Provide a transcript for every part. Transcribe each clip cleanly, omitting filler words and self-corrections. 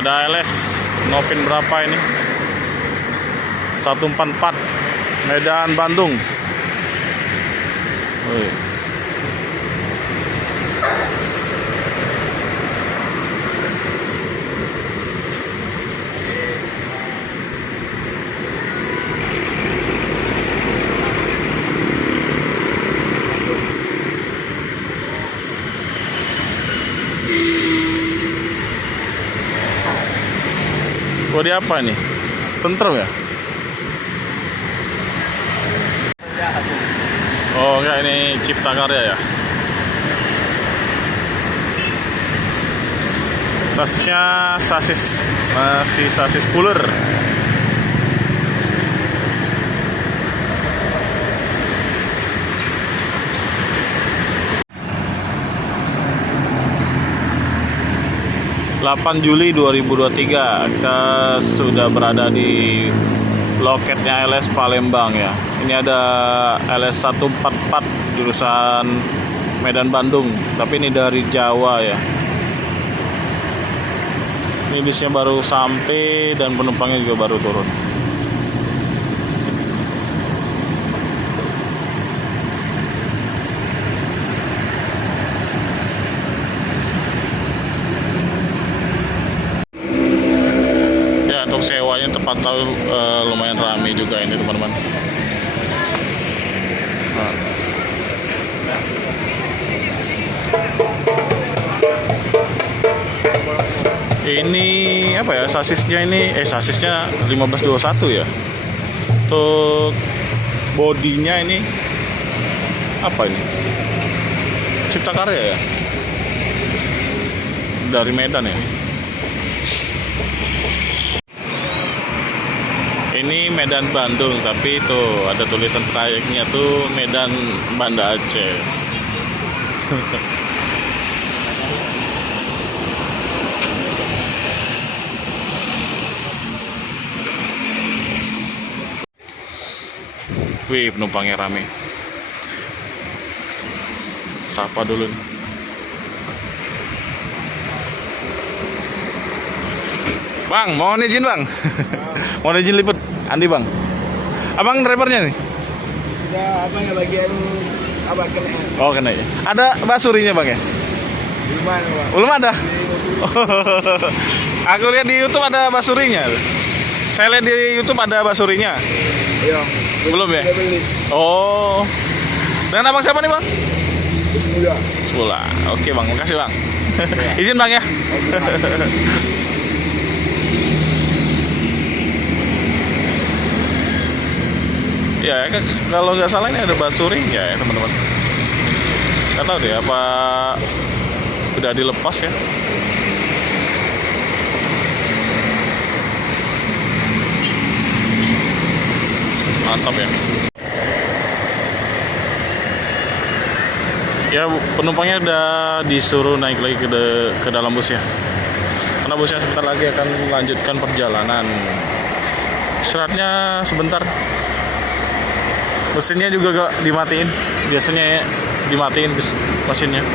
Ada LS Novin berapa ini? 144 Medan Bandung. Wih. Kode apa ini? Tentrem ya? Oh enggak, ini Cipta Karya ya. Sasisnya masih sasis puller. Juli 2023 kita sudah berada di loketnya LS Palembang ya. Ini ada LS 144 jurusan Medan Bandung, tapi ini dari Jawa ya. Ini bisnya baru sampai dan penumpangnya juga baru turun. Untuk sewanya terpantau lumayan ramai juga ini teman-teman. Nah. Ini apa ya, sasisnya ini sasisnya 1521 ya. Untuk bodinya ini apa ini? Cipta Karya ya. Dari Medan ya. Ini Medan Bandung, tapi tuh ada tulisan trayeknya tuh Medan Banda Aceh. Wih, penumpangnya rame. Sapa dulu nih. Bang, mohon izin bang. Mohon izin liput. Andi bang. Abang drivernya nih? Ya, abang yang bagian abang kena. Oh kena ya. Ada basurinya bang ya? Belum ada bang. Belum ada? Aku lihat di YouTube ada basurinya. Saya lihat di YouTube ada basurinya. Iya. Belum ya? Beli. Oh. Dengan abang siapa nih bang? Bismillah. Bismillah. Oke bang, makasih bang. Izin bang ya. Ya kalau nggak salah ini ada basurinya ya teman-teman. Nggak tahu deh apa udah dilepas ya. Mantap ya. Ya penumpangnya udah disuruh naik lagi ke dalam busnya. Karena busnya sebentar lagi akan melanjutkan perjalanan. Istirahatnya sebentar. Mesinnya juga gak dimatiin. Biasanya ya dimatiin mesinnya.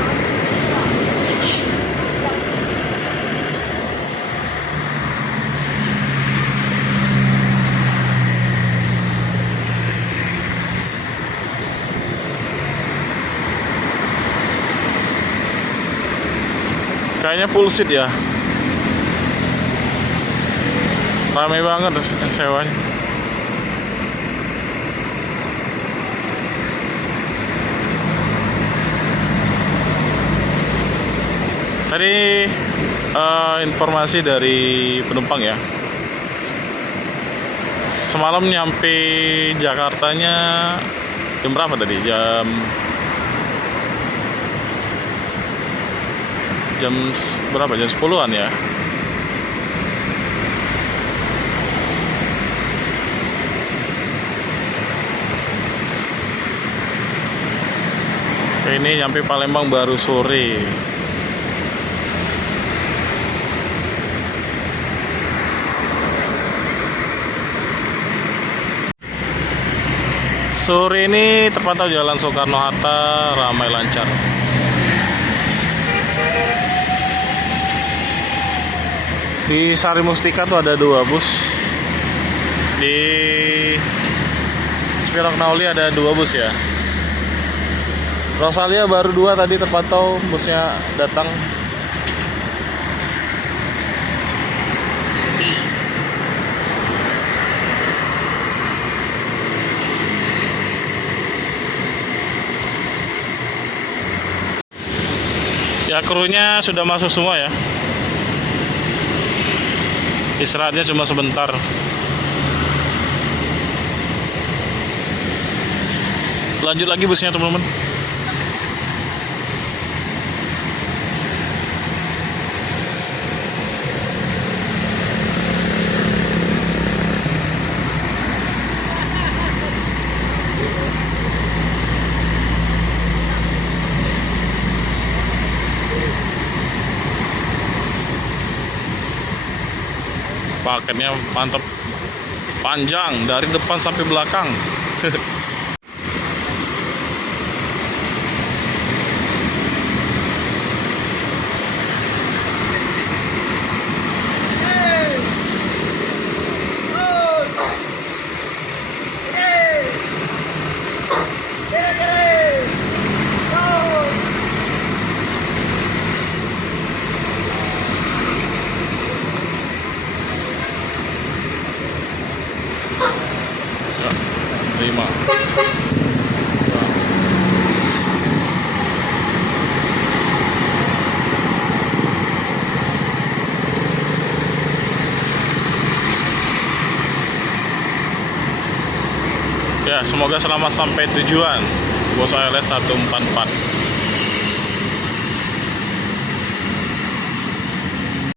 Kayaknya full seat ya. Ramai banget sewanya. Tadi informasi dari penumpang ya. Semalam nyampe Jakartanya jam berapa tadi? Jam berapa? Jam 10-an ya. Ini nyampe Palembang baru sore. Sore ini terpantau Jalan Soekarno-Hatta ramai lancar. Di Sari Mustika tuh ada 2 bus. Di Spirok Nauli ada 2 bus ya. Rosalia baru 2 tadi terpantau busnya datang. Ya, krunya sudah masuk semua ya. Istirahatnya cuma sebentar. Lanjut lagi busnya teman-teman. Paketnya mantap, panjang dari depan sampai belakang. Lima. Ya, semoga selamat sampai tujuan. Bos ALS 144.